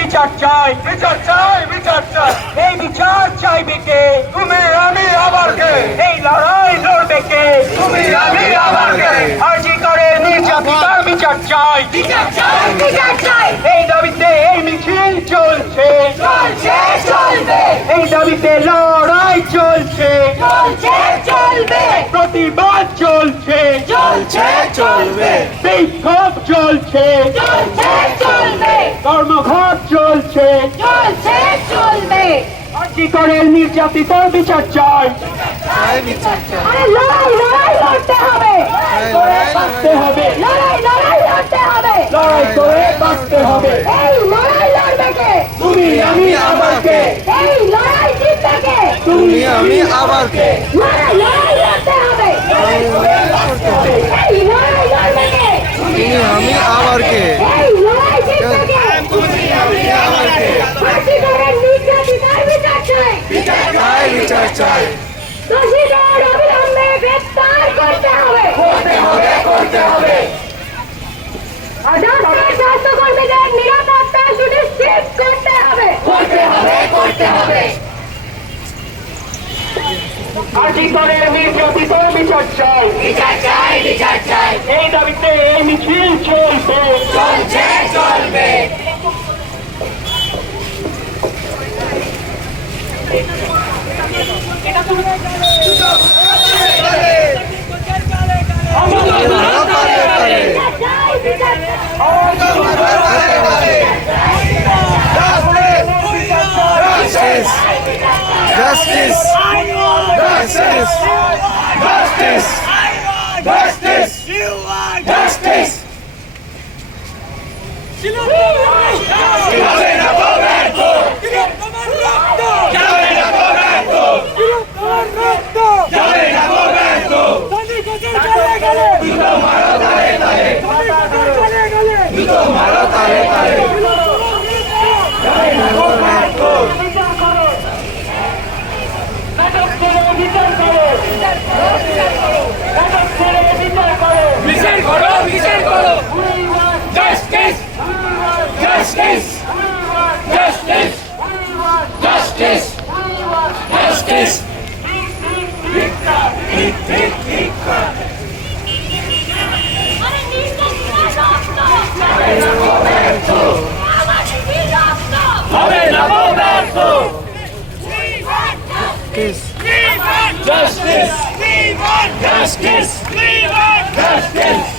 বিচার চাই, বিচার চাই, বিচার চাই। এই বিচার চাইবে কে? তুমি আমি আবার কে? এই লড়াই লড়বে কে? তুমি আমি আবার কে? আরজি করে নির্যাতিতার বিচার চাই, বিচার চাই, বিচার চাই। এই দাবিতে এই মিছিল চলছে, চলছে, চলবে, এই দাবিতে লড়াই চলছে, চলছে, চলবে, প্রতিবাদ চলছে, চলছে, চলবে, বিক্ষোভ চলছে, চলছে, চলবে, ধর্মঘট চলছে। চলছে, চলবে। আরজি করে নির্যাতিতার বিচার চাই, আরে লড়াই, লড়াই লড়তে হবে, বাঁচতে হবে, লড়াই, লড়াই লড়তে হবে। লড়াই করে বাঁচতে হবে। এই লড়াই লড়বে কে? তুমি আমি আবার কে? এই লড়াই জিতবে কে? তুমি আমি আবার কে? লড়াই, লড়াই লড়তে হবে। এই লড়াই লড়বে কে? তুমি আমি আবার কে? এই লড়াই জিতবে কে? ফাঁসি করে নির্যাতিতার বিচার চাই, চাই, বিচার চাই। দোষীদের অবিলম্বে গ্রেফতার করতে হবে, করতে হবে। আদালতের স্বাস্থ্যকর্মীদের নিরাপত্তা সুনিশ্চিত করতে হবে, করতে হবে, করতে হবে। আরজি করে নির্যাতিতার বিচার চাই, বিচার চাই, বিচার চাই। এই দাবিতে এই মিছিল চলছে, চলছে, চলবে। বিচার চাই, বিচার চাই। Justice! Justice! Justice! Justice! Justice! যাবে না গো ব্যর্থ! যাবে না গো ব্যর্থ! যাবে না গো ব্যর্থ! জুতো মারো তালে তালে! জুতো মারো তালে তালে! যাবে না গো ব্যর্থ! নাটক করে বিচার করো, নাটক করে বিচার করো, বিচার করো, বিচার করো! Justice! Justice! Justice! Justice! Justice! ঠিক, ঠিক, ঠিক। আরে নির্যাতিতার রক্ত, যাবে না গো ব্যর্থ! আমাদের রক্ত। হবে না গো ব্যর্থ! Justice! Justice! Justice! Justice!